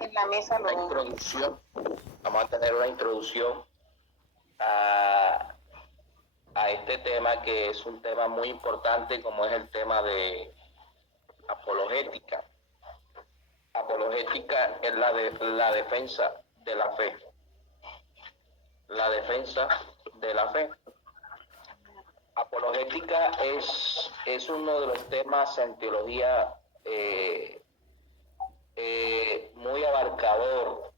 en la mesa una introducción. Vamos a tener una introducción a este tema, que es un tema muy importante, como es el tema de apologética. Apologética es la defensa de la fe. La defensa de la fe. Apologética es uno de los temas en teología muy abarcador,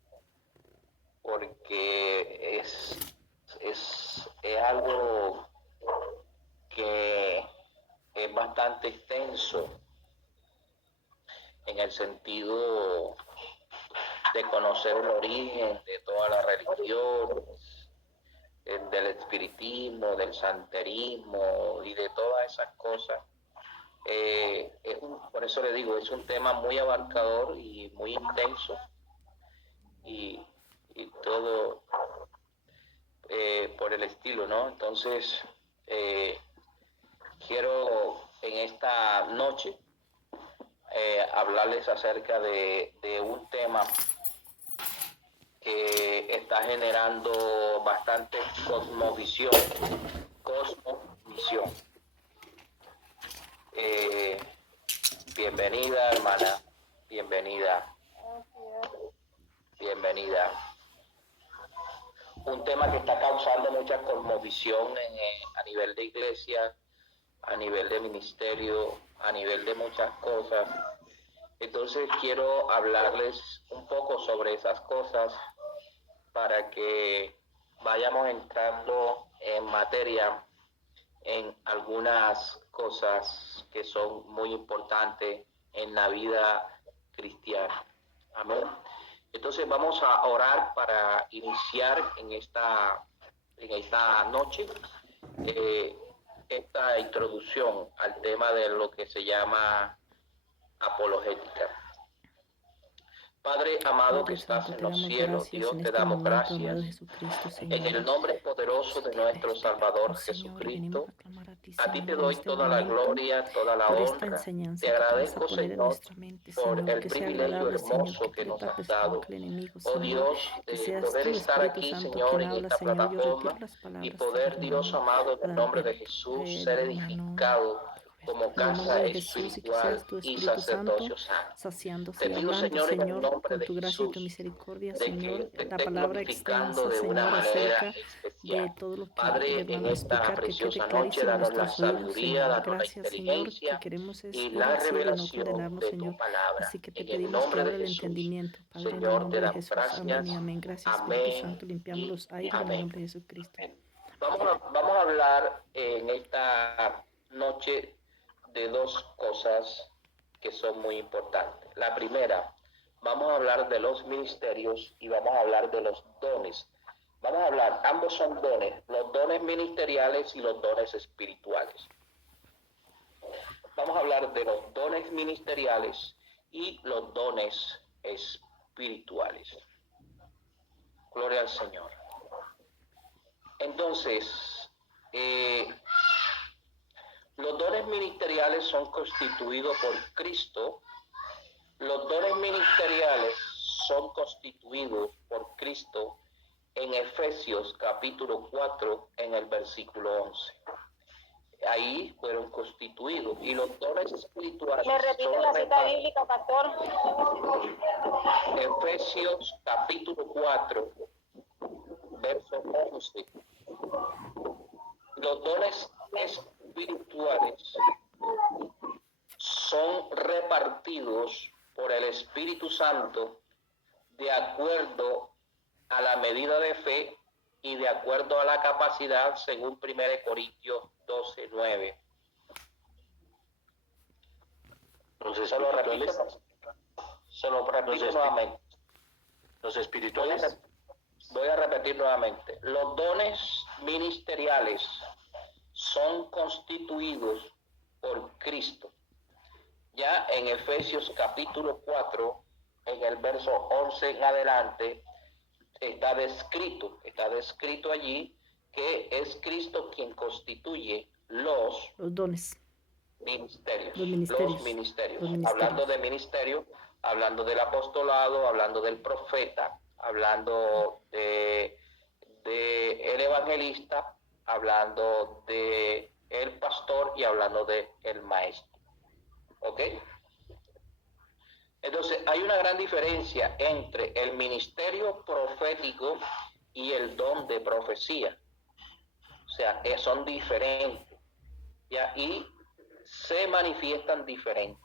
porque es algo que es bastante extenso en el sentido de conocer el origen de todas las religiones, del espiritismo, del santerismo y de todas esas cosas. Por eso le digo, es un tema muy abarcador y muy intenso, y todo por el estilo, ¿no? Entonces, quiero en esta noche hablarles acerca de un tema que está generando bastante cosmovisión. Bienvenida, hermana, bienvenida. Un tema que está causando mucha cosmovisión a nivel de iglesia, a nivel de ministerio, a nivel de muchas cosas. Entonces quiero hablarles un poco sobre esas cosas para que vayamos entrando en materia en algunas cosas que son muy importantes en la vida cristiana. Amén. Entonces vamos a orar para iniciar en esta noche esta introducción al tema de lo que se llama apologética. Padre amado que estás en los cielos, Dios, te damos gracias en el nombre poderoso de nuestro Salvador Jesucristo. A ti te doy toda la gloria, toda la honra. Te agradezco, Señor, por el privilegio hermoso que nos has dado, oh Dios, de poder estar aquí, Señor, en esta plataforma y poder, Dios amado, en el nombre de Jesús, ser edificado como casa espiritual y sacerdocio santo. Te pido, Señor, en el nombre de Jesús, de que te estés glorificando de una manera especial. Padre, en esta preciosa noche, danos la sabiduría, danos la inteligencia y la revelación de tu palabra. En el nombre de Jesús, Señor, te damos gracias. Amén y amén. Vamos a hablar en esta noche de dos cosas que son muy importantes. La primera, vamos a hablar de los ministerios y vamos a hablar de los dones. Vamos a hablar, ambos son dones, los dones ministeriales y los dones espirituales. Vamos a hablar de los dones ministeriales y los dones espirituales. Gloria al Señor. Entonces, los dones ministeriales son constituidos por Cristo. Los dones ministeriales son constituidos por Cristo en Efesios capítulo 4, en el versículo 11. Ahí fueron constituidos. Y los dones espirituales... ¿Me repite la cita bíblica, pastor? Efesios capítulo 4, verso 11. Los dones espirituales son repartidos por el Espíritu Santo de acuerdo a la medida de fe y de acuerdo a la capacidad, según 1 Corintios 12:9. Se lo repito nuevamente. Los espirituales. Voy a repetir nuevamente. Los dones ministeriales son constituidos por Cristo. Ya en Efesios capítulo 4, en el verso 11 en adelante, está descrito allí que es Cristo quien constituye los dones. Ministerios. Los ministerios. Hablando de ministerio, hablando del apostolado, hablando del profeta, hablando de el evangelista, hablando de el pastor y hablando de el maestro. ¿Ok? Entonces, hay una gran diferencia entre el ministerio profético y el don de profecía. O sea, son diferentes, ¿ya? Y se manifiestan diferentes,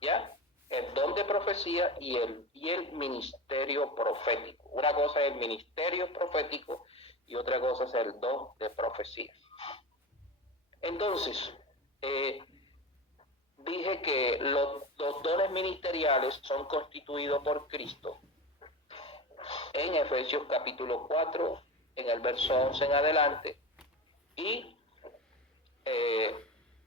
¿ya? El don de profecía y el ministerio profético. Una cosa es el ministerio profético y otra cosa es el don de profecía. Entonces, dije que los dones ministeriales son constituidos por Cristo en Efesios capítulo 4, en el verso 11 en adelante, y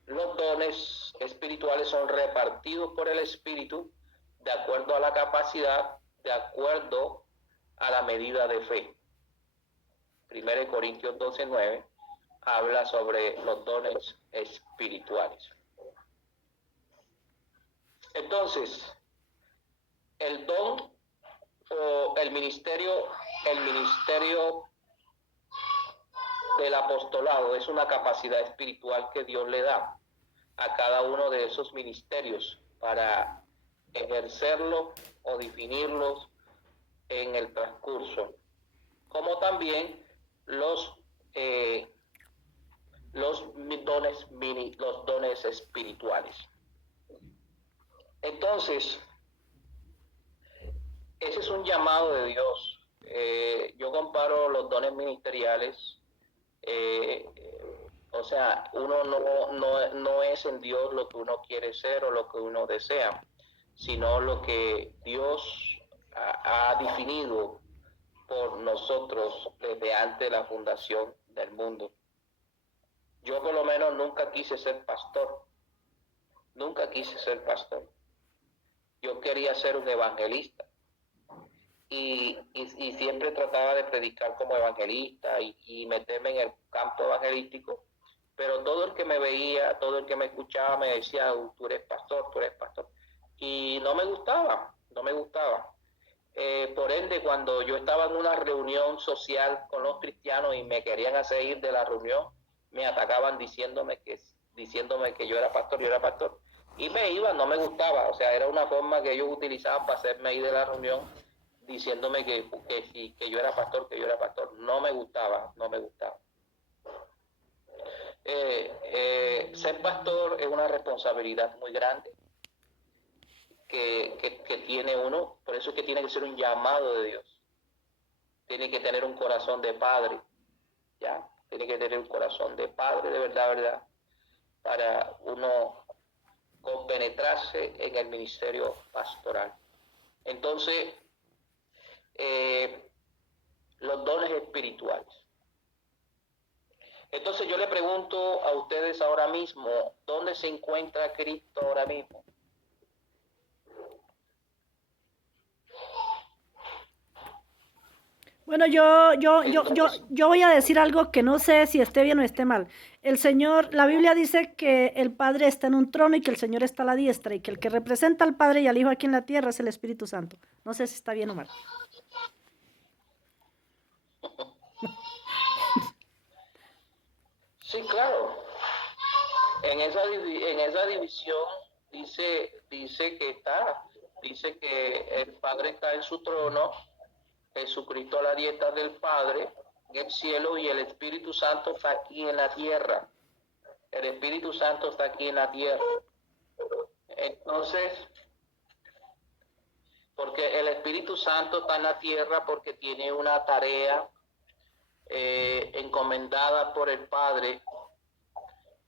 los dones espirituales son repartidos por el Espíritu de acuerdo a la capacidad, de acuerdo a la medida de fe. 1 Corintios 12:9 habla sobre los dones espirituales. Entonces, el don o el ministerio del apostolado es una capacidad espiritual que Dios le da a cada uno de esos ministerios para ejercerlos o definirlos en el transcurso, como también los dones espirituales. Entonces, ese es un llamado de Dios. Yo comparo los dones ministeriales, o sea, uno no es en Dios lo que uno quiere ser o lo que uno desea, sino lo que Dios ha definido por nosotros desde antes de la fundación del mundo. Yo por lo menos nunca quise ser pastor. Yo quería ser un evangelista. Y siempre trataba de predicar como evangelista y meterme en el campo evangelístico, pero todo el que me veía, todo el que me escuchaba me decía, tú eres pastor, y no me gustaba. Por ende, cuando yo estaba en una reunión social con los cristianos y me querían hacer ir de la reunión, me atacaban diciéndome que yo era pastor, y me iba, no me gustaba. O sea, era una forma que ellos utilizaban para hacerme ir de la reunión, diciéndome que yo era pastor, no me gustaba. Ser pastor es una responsabilidad muy grande que tiene uno, por eso es que tiene que ser un llamado de Dios. Tiene que tener un corazón de padre, ¿ya? Tiene que tener un corazón de padre, de verdad, para uno compenetrarse en el ministerio pastoral. Entonces, los dones espirituales. Entonces yo le pregunto a ustedes ahora mismo, ¿dónde se encuentra Cristo ahora mismo? Bueno, yo voy a decir algo que no sé si esté bien o esté mal. La Biblia dice que el Padre está en un trono y que el Señor está a la diestra y que el que representa al Padre y al Hijo aquí en la tierra es el Espíritu Santo. No sé si está bien o mal. Sí, claro. En esa división dice que el Padre está en su trono, Jesucristo a la diestra del Padre en el cielo, y el Espíritu Santo está aquí en la tierra. Entonces, porque el Espíritu Santo está en la tierra porque tiene una tarea encomendada por el Padre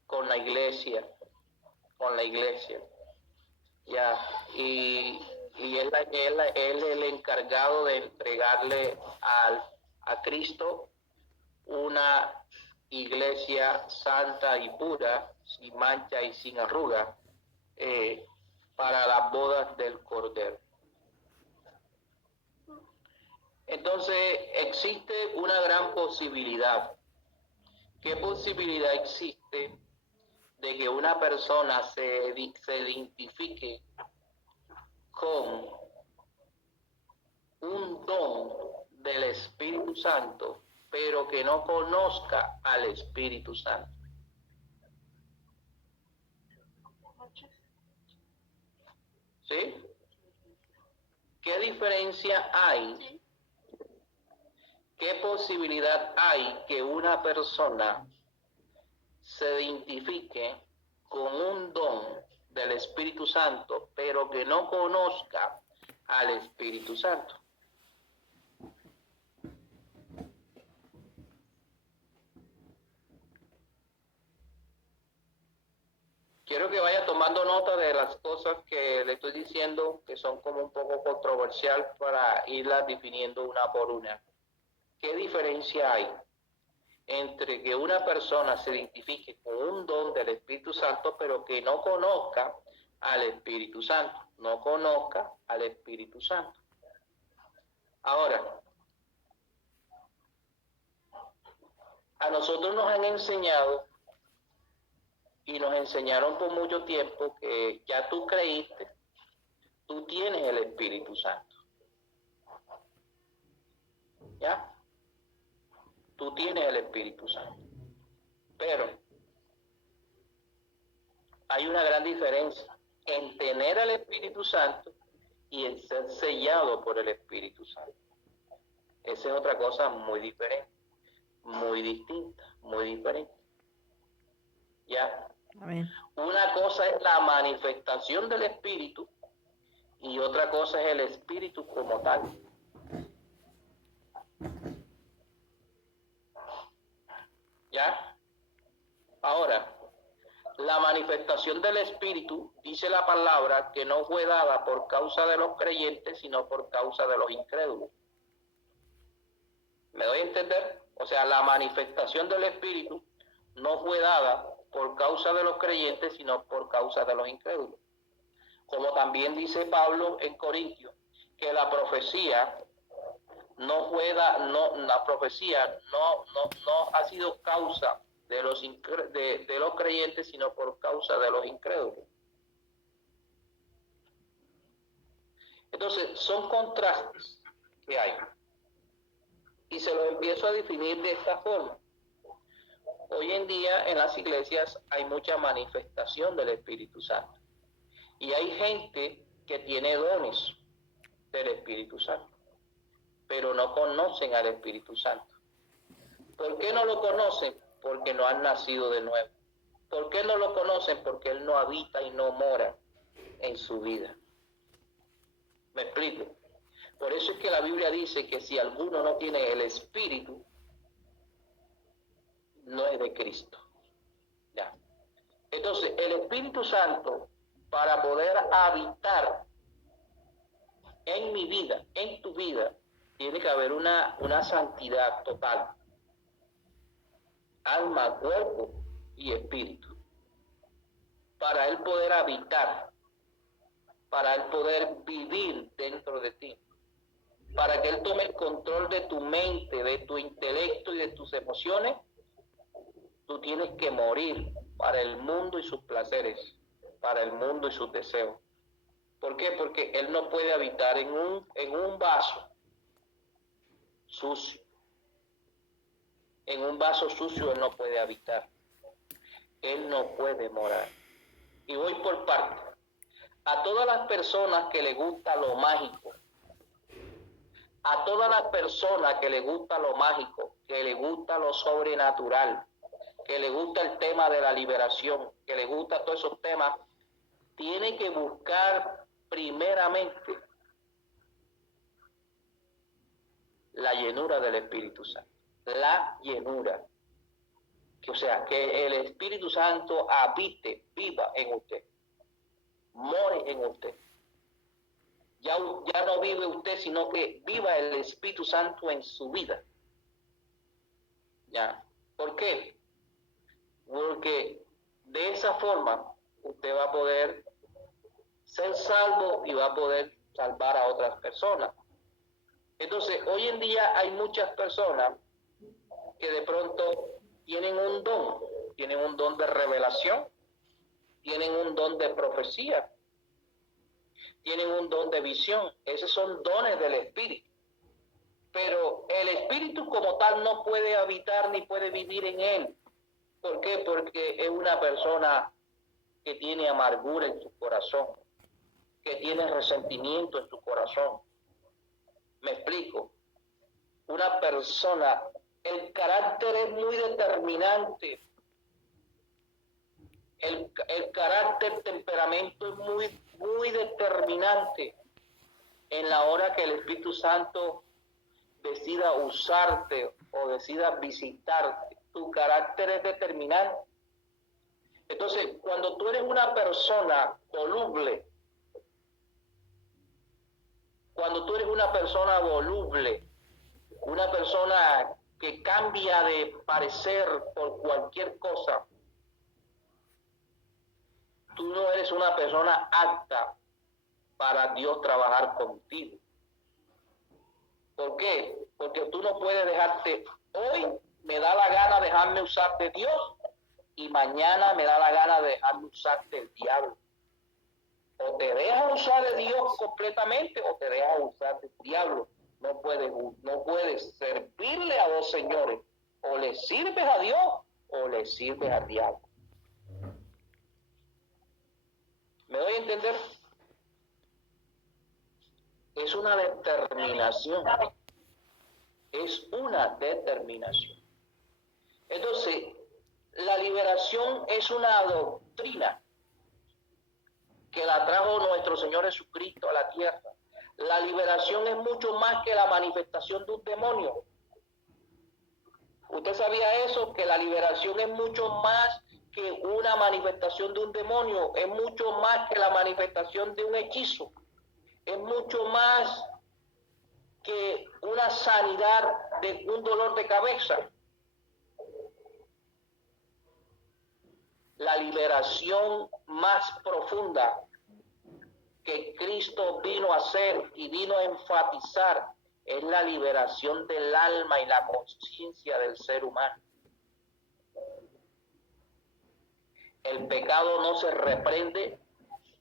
con la iglesia, ya, y él es el encargado de entregarle a Cristo una iglesia santa y pura, sin mancha y sin arruga, para las bodas del Cordero. Entonces existe una gran posibilidad. ¿Qué posibilidad existe de que una persona se identifique con un don del Espíritu Santo, pero que no conozca al Espíritu Santo. ¿Sí? ¿Qué diferencia hay? ¿Qué posibilidad hay que una persona se identifique con un don del Espíritu Santo, pero que no conozca al Espíritu Santo? Quiero que vaya tomando nota de las cosas que le estoy diciendo, que son como un poco controversial, para irlas definiendo una por una. ¿Qué diferencia hay entre que una persona se identifique con un don del Espíritu Santo, pero que no conozca al Espíritu Santo? No conozca al Espíritu Santo. Ahora, a nosotros nos han enseñado, y nos enseñaron por mucho tiempo, que ya tú creíste, tú tienes el Espíritu Santo. ¿Ya? Tú tienes el Espíritu Santo. Pero hay una gran diferencia en tener el Espíritu Santo y en ser sellado por el Espíritu Santo. Esa es otra cosa muy diferente, muy distinta, muy diferente. ¿Ya? Amén. Una cosa es la manifestación del Espíritu y otra cosa es el Espíritu como tal. ¿Ya? Ahora, la manifestación del Espíritu, dice la palabra, que no fue dada por causa de los creyentes, sino por causa de los incrédulos. ¿Me doy a entender? O sea, la manifestación del Espíritu no fue dada por causa de los creyentes, sino por causa de los incrédulos. Como también dice Pablo en Corintios, que la profecía no ha sido causa de los creyentes, sino por causa de los incrédulos. Entonces, son contrastes que hay. Y se los empiezo a definir de esta forma. Hoy en día en las iglesias hay mucha manifestación del Espíritu Santo. Y hay gente que tiene dones del Espíritu Santo, pero no conocen al Espíritu Santo. ¿Por qué no lo conocen? Porque no han nacido de nuevo. ¿Por qué no lo conocen? Porque Él no habita y no mora en su vida. ¿Me explico? Por eso es que la Biblia dice que si alguno no tiene el Espíritu, no es de Cristo. ¿Ya? Entonces, el Espíritu Santo, para poder habitar en mi vida, en tu vida, tiene que haber una santidad total. Alma, cuerpo y espíritu. Para Él poder habitar, para Él poder vivir dentro de ti, para que Él tome el control de tu mente, de tu intelecto y de tus emociones, tú tienes que morir para el mundo y sus placeres, para el mundo y sus deseos. ¿Por qué? Porque Él no puede habitar en un vaso sucio. En un vaso sucio Él no puede habitar. Él no puede morar. Y voy por parte. A todas las personas que les gusta lo mágico, a todas las personas que les gusta lo mágico, que les gusta lo sobrenatural, que les gusta el tema de la liberación, que les gusta todos esos temas, tienen que buscar primeramente la llenura del Espíritu Santo. La llenura. O sea, que el Espíritu Santo habite, viva en usted, more en usted. Ya no vive usted, sino que viva el Espíritu Santo en su vida. ¿Ya? ¿Por qué? Porque de esa forma usted va a poder ser salvo y va a poder salvar a otras personas. Entonces, hoy en día hay muchas personas que de pronto tienen un don de revelación, tienen un don de profecía, tienen un don de visión. Esos son dones del Espíritu. Pero el Espíritu como tal no puede habitar ni puede vivir en él. ¿Por qué? Porque es una persona que tiene amargura en su corazón, que tiene resentimiento en su corazón. Me explico. Una persona, el carácter es muy determinante. El carácter, temperamento es muy determinante en la hora que el Espíritu Santo decida usarte o decida visitarte. Tu carácter es determinante. Entonces, cuando tú eres una persona voluble, una persona que cambia de parecer por cualquier cosa, tú no eres una persona apta para Dios trabajar contigo. ¿Por qué? Porque tú no puedes dejarte, hoy me da la gana dejarme usar de Dios y mañana me da la gana de dejarme usar del diablo. O te dejas usar de Dios completamente o te dejas usar del diablo. No puedes servirle a dos señores. O le sirves a Dios o le sirves al diablo. ¿Me doy a entender? Es una determinación. Es una determinación. Entonces, la liberación es una doctrina que la trajo nuestro Señor Jesucristo a la tierra. La liberación es mucho más que la manifestación de un demonio. ¿Usted sabía eso? Que la liberación es mucho más que una manifestación de un demonio. Es mucho más que la manifestación de un hechizo. Es mucho más que una sanidad de un dolor de cabeza. La liberación más profunda que Cristo vino a hacer y vino a enfatizar es la liberación del alma y la conciencia del ser humano. El pecado no se reprende,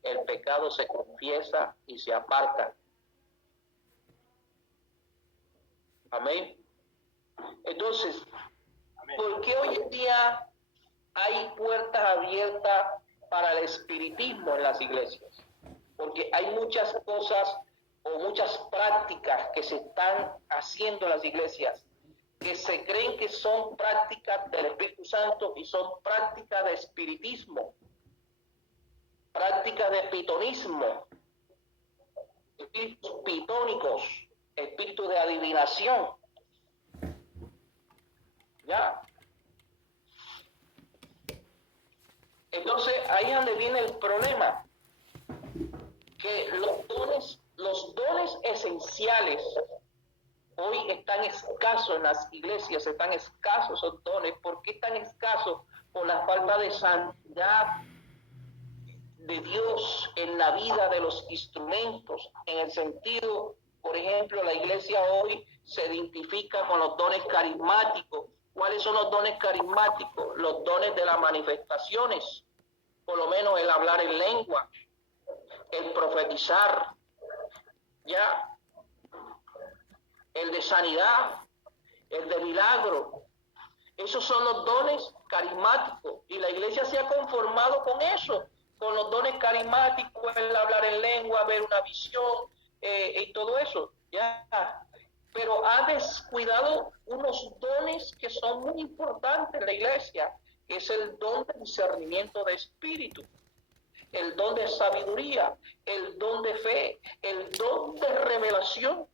el pecado se confiesa y se aparta. Amén. Entonces, ¿por qué hoy en día hay puertas abiertas para el espiritismo en las iglesias? Porque hay muchas cosas o muchas prácticas que se están haciendo en las iglesias que se creen que son prácticas del Espíritu Santo y son prácticas de espiritismo, prácticas de pitonismo, espíritus pitónicos, espíritus de adivinación. ¿Ya? Entonces, ahí es donde viene el problema, que los dones esenciales hoy están escasos en las iglesias, están escasos esos dones. ¿Por qué están escasos? Por la falta de santidad de Dios en la vida de los instrumentos, en el sentido, por ejemplo, la iglesia hoy se identifica con los dones carismáticos. ¿Cuáles son los dones carismáticos? Los dones de las manifestaciones, por lo menos el hablar en lengua, el profetizar, ya, el de sanidad, el de milagro. Esos son los dones carismáticos y la iglesia se ha conformado con eso, con los dones carismáticos, el hablar en lengua, ver una visión y todo eso, ya. Pero ha descuidado unos dones que son muy importantes en la iglesia, que es el don de discernimiento de espíritu, el don de sabiduría, el don de fe, el don de revelación,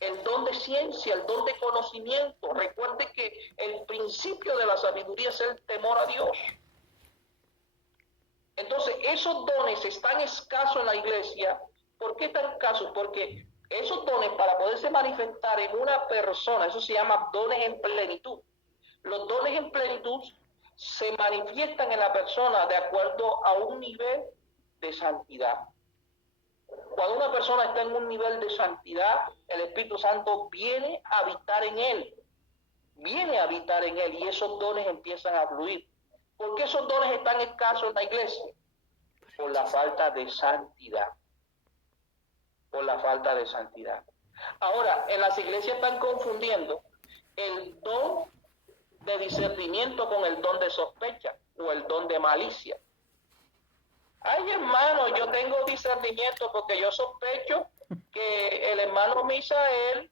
el don de ciencia, el don de conocimiento. Recuerde que el principio de la sabiduría es el temor a Dios. Entonces, esos dones están escasos en la iglesia. ¿Por qué están escasos? Porque esos dones, para poderse manifestar en una persona, eso se llama dones en plenitud. Los dones en plenitud se manifiestan en la persona de acuerdo a un nivel de santidad. Cuando una persona está en un nivel de santidad, el Espíritu Santo viene a habitar en él. Viene a habitar en él y esos dones empiezan a fluir. ¿Por qué esos dones están escasos en la iglesia? por la falta de santidad. Por la falta de santidad. Ahora, en las iglesias están confundiendo el don de discernimiento con el don de sospecha o el don de malicia. Ay, hermano, yo tengo discernimiento porque yo sospecho que el hermano Misael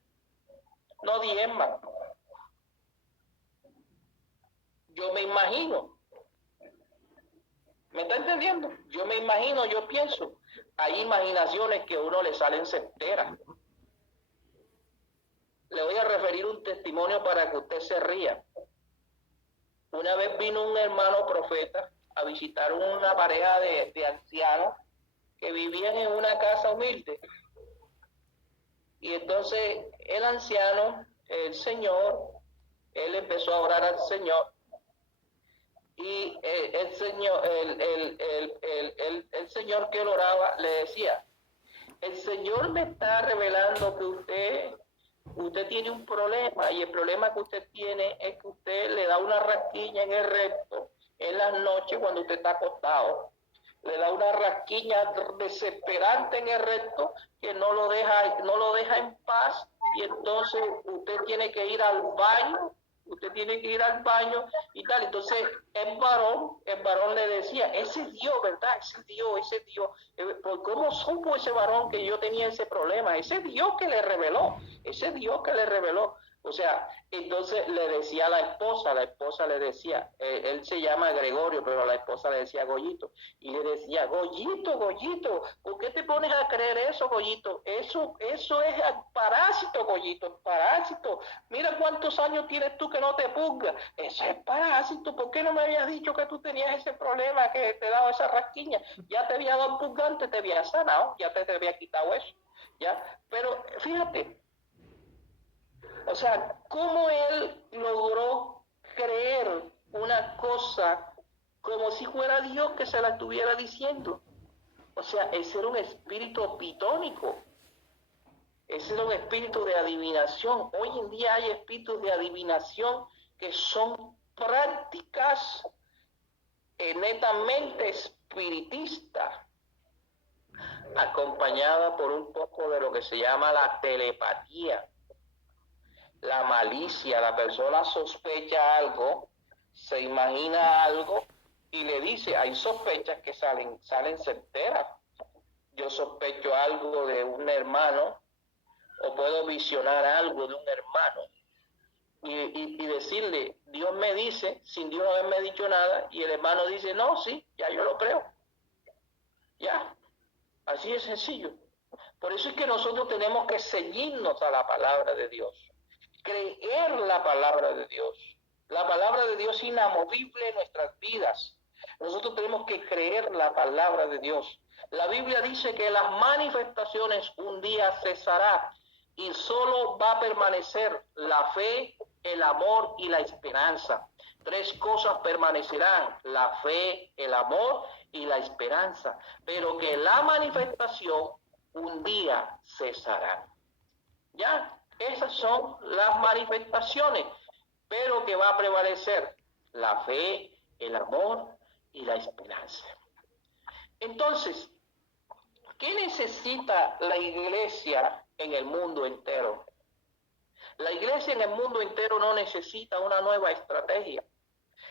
no diezma. Yo me imagino. ¿Me está entendiendo? Yo me imagino, yo pienso. Hay imaginaciones que a uno le salen certeras. Le voy a referir un testimonio para que usted se ría. Una vez vino un hermano profeta a visitar una pareja de ancianos que vivían en una casa humilde. Y entonces el anciano, el Señor, él empezó a orar al Señor. Y el Señor que él oraba le decía: el Señor me está revelando que usted tiene un problema, y el problema que usted tiene es que usted le da una rasquiña en el recto en las noches cuando usted está acostado. Le da una rasquiña desesperante en el recto que no lo deja en paz, y entonces usted tiene que ir al baño. Usted tiene que ir al baño y tal. Entonces el varón le decía: ese Dios, ¿verdad? Ese Dios. ¿Cómo supo ese varón que yo tenía ese problema? Ese Dios que le reveló. O sea, entonces le decía a la esposa le decía, él se llama Gregorio, pero la esposa le decía Goyito, y le decía: Goyito, ¿por qué te pones a creer eso, Goyito? Eso es parásito, Goyito, parásito. Mira cuántos años tienes tú que no te purgas. Eso es parásito. ¿Por qué no me habías dicho que tú tenías ese problema, que te daba esa rasquiña? Ya te había dado purgante, te había sanado, ya te había quitado eso, ¿ya? Pero fíjate, o sea, cómo él logró creer una cosa como si fuera Dios que se la estuviera diciendo. O sea, ese era un espíritu pitónico. Ese era un espíritu de adivinación. Hoy en día hay espíritus de adivinación que son prácticas netamente espiritistas, acompañadas por un poco de lo que se llama la telepatía. La malicia. La persona sospecha algo, se imagina algo y le dice: hay sospechas que salen certeras. Yo sospecho algo de un hermano, o puedo visionar algo de un hermano y decirle: Dios me dice, sin Dios haberme dicho nada, y el hermano dice: no, sí, ya yo lo creo. Ya, así es sencillo. Por eso es que nosotros tenemos que ceñirnos a la palabra de Dios. Creer la palabra de Dios. La palabra de Dios es inamovible en nuestras vidas. Nosotros tenemos que creer la palabra de Dios. La Biblia dice que las manifestaciones un día cesarán y solo va a permanecer la fe, el amor y la esperanza. 3 cosas permanecerán: la fe, el amor y la esperanza. Pero que la manifestación un día cesará. ¿Ya? Esas son las manifestaciones, pero que va a prevalecer la fe, el amor y la esperanza. Entonces, ¿qué necesita la iglesia en el mundo entero? La iglesia en el mundo entero no necesita una nueva estrategia.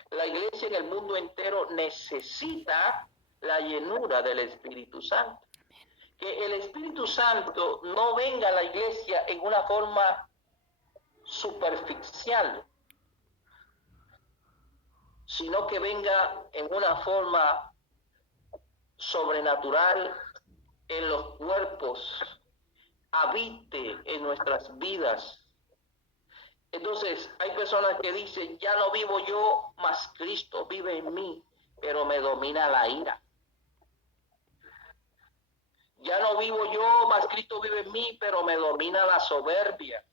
La iglesia en el mundo entero necesita la llenura del Espíritu Santo. Que el Espíritu Santo no venga a la iglesia en una forma superficial, sino que venga en una forma sobrenatural en los cuerpos, habite en nuestras vidas. Entonces, hay personas que dicen: ya no vivo yo, mas Cristo vive en mí, pero me domina la ira. Ya no vivo yo, mas Cristo vive en mí, pero me domina la soberbia.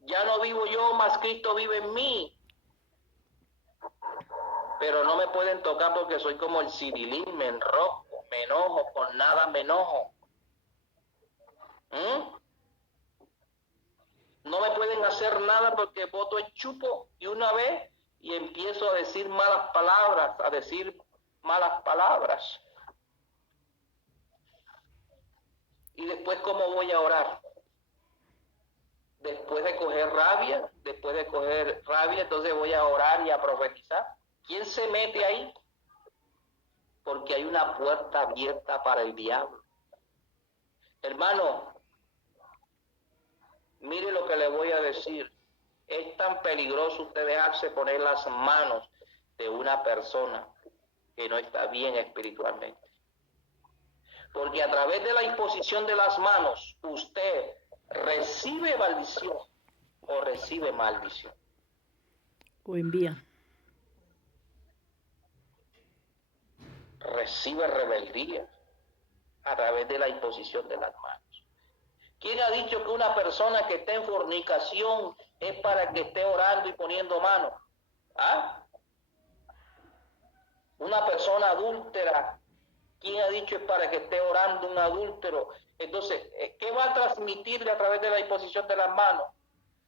Ya no vivo yo, mas Cristo vive en mí, pero no me pueden tocar porque soy como el cirilín, me enrojo, me enojo, por nada me enojo. No me pueden hacer nada porque boto el chupo, y una vez y empiezo a decir malas palabras. Y después, ¿cómo voy a orar? Después de coger rabia, entonces voy a orar y a profetizar. ¿Quién se mete ahí? Porque hay una puerta abierta para el diablo. Hermano, mire lo que le voy a decir. Es tan peligroso usted dejarse poner las manos de una persona que no está bien espiritualmente. Porque a través de la imposición de las manos, usted recibe maldición o recibe maldición. O envía. Recibe rebeldía a través de la imposición de las manos. ¿Quién ha dicho que una persona que esté en fornicación es para que esté orando y poniendo manos? ¿Ah? Una persona adúltera, ¿quién ha dicho es para que esté orando un adúltero? Entonces, ¿qué va a transmitirle a través de la imposición de las manos?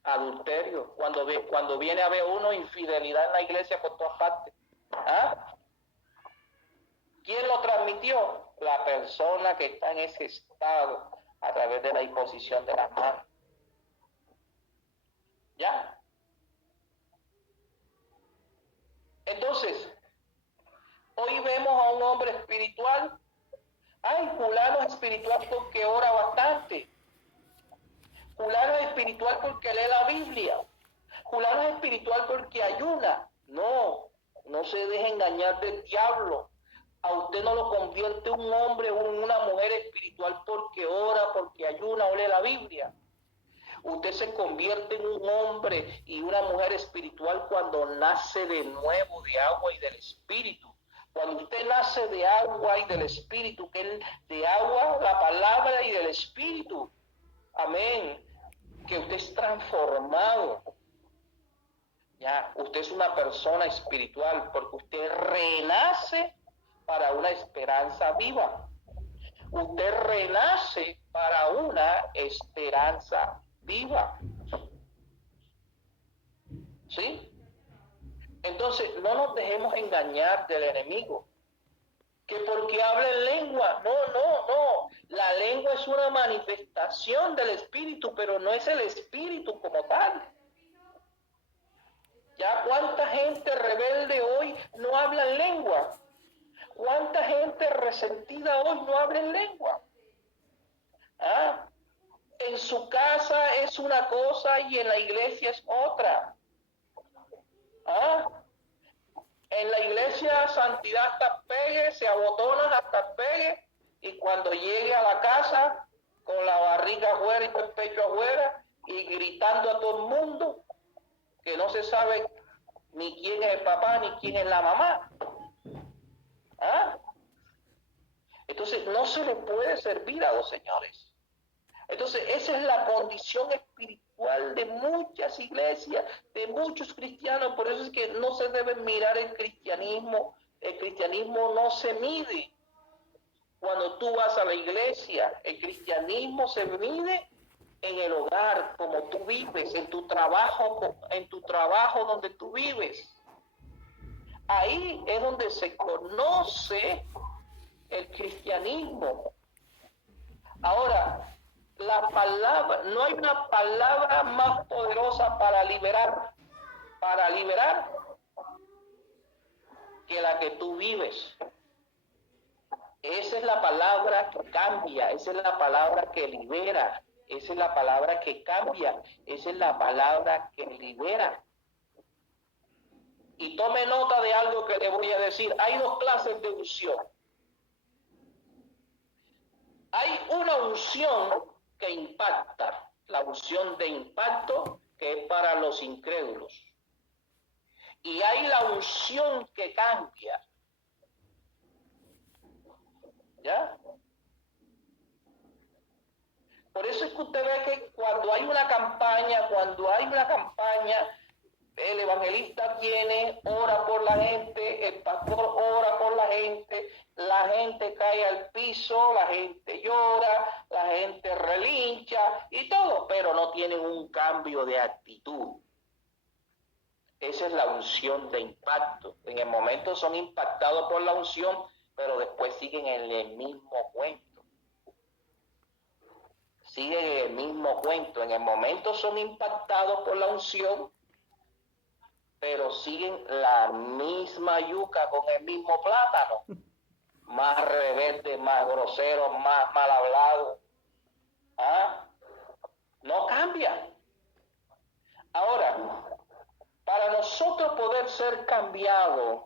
Adulterio. Cuando viene a ver uno, infidelidad en la iglesia por todas partes. ¿Ah? ¿Quién lo transmitió? La persona que está en ese estado a través de la imposición de las manos. ¿Ya? Entonces, hoy vemos a un hombre espiritual. Ay, fulano es espiritual porque ora bastante. Fulano es espiritual porque lee la Biblia. Fulano es espiritual porque ayuna. No se deje engañar del diablo. A usted no lo convierte un hombre o una mujer espiritual porque ora, porque ayuna o lee la Biblia. Usted se convierte en un hombre y una mujer espiritual cuando nace de nuevo de agua y del Espíritu. Cuando usted nace de agua y del Espíritu, que es de agua, la palabra y del Espíritu. Amén. Que usted es transformado. Ya, usted es una persona espiritual porque usted renace para una esperanza viva. Usted renace para una esperanza viva. ¿Sí? Entonces, no nos dejemos engañar del enemigo. Que porque habla en lengua. No. La lengua es una manifestación del Espíritu, pero no es el Espíritu como tal. ¿Ya cuánta gente rebelde hoy no habla en lengua? ¿Cuánta gente resentida hoy no habla en lengua? ¿Ah? En su casa es una cosa y en la iglesia es otra. ¿Ah? En la iglesia santidad hasta pegue, se abotonan hasta pegue, y cuando llegue a la casa con la barriga afuera y con el pecho afuera y gritando a todo el mundo que no se sabe ni quién es el papá ni quién es la mamá. ¿Ah? Entonces no se le puede servir a los señores. Entonces esa es la condición espiritual de muchas iglesias, de muchos cristianos. Por eso es que no se debe mirar el cristianismo. El cristianismo no se mide cuando tú vas a la iglesia. El cristianismo se mide en el hogar, como tú vives, en tu trabajo donde tú vives. Ahí es donde se conoce el cristianismo. Ahora, la palabra, no hay una palabra más poderosa para liberar que la que tú vives. Esa es la palabra que cambia, esa es la palabra que libera, esa es la palabra que cambia, esa es la palabra que libera. Y tome nota de algo que le voy a decir. Hay dos clases de unción. Hay una unción que impacta, la unción de impacto, que es para los incrédulos. Y hay la unción que cambia. ¿Ya? Por eso es que usted ve que cuando hay una campaña, el evangelista ora por la gente, el pastor ora por la gente cae al piso, la gente llora, la gente relincha y todo, pero no tienen un cambio de actitud. Esa es la unción de impacto. En el momento son impactados por la unción, pero después siguen en el mismo cuento. Siguen en el mismo cuento. En el momento son impactados por la unción, pero siguen la misma yuca con el mismo plátano. Más rebelde, más grosero, más mal hablado. ¿Ah? No cambia. Ahora, para nosotros poder ser cambiados,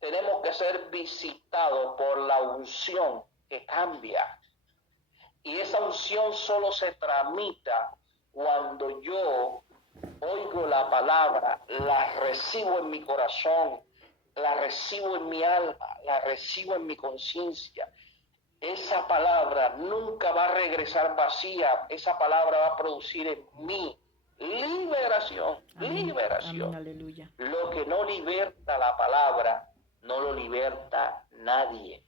tenemos que ser visitados por la unción que cambia. Y esa unción solo se tramita cuando yo oigo la palabra, la recibo en mi corazón, la recibo en mi alma, la recibo en mi conciencia. Esa palabra nunca va a regresar vacía. Esa palabra va a producir en mí liberación. Amén. Liberación. Amén, aleluya. Lo que no liberta la palabra, no lo liberta nadie.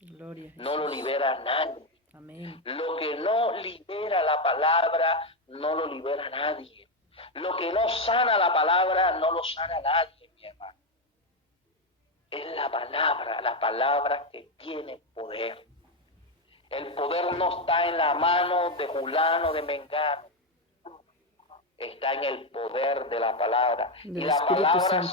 Gloria a Jesús. No lo libera nadie. Amén. Lo que no libera la palabra, no lo libera nadie. Lo que no sana la palabra, no lo sana nadie, mi hermano. Es la palabra que tiene poder. El poder no está en la mano de fulano, de mengano. Está en el poder de la palabra. Del Y la Espíritu palabra Santo.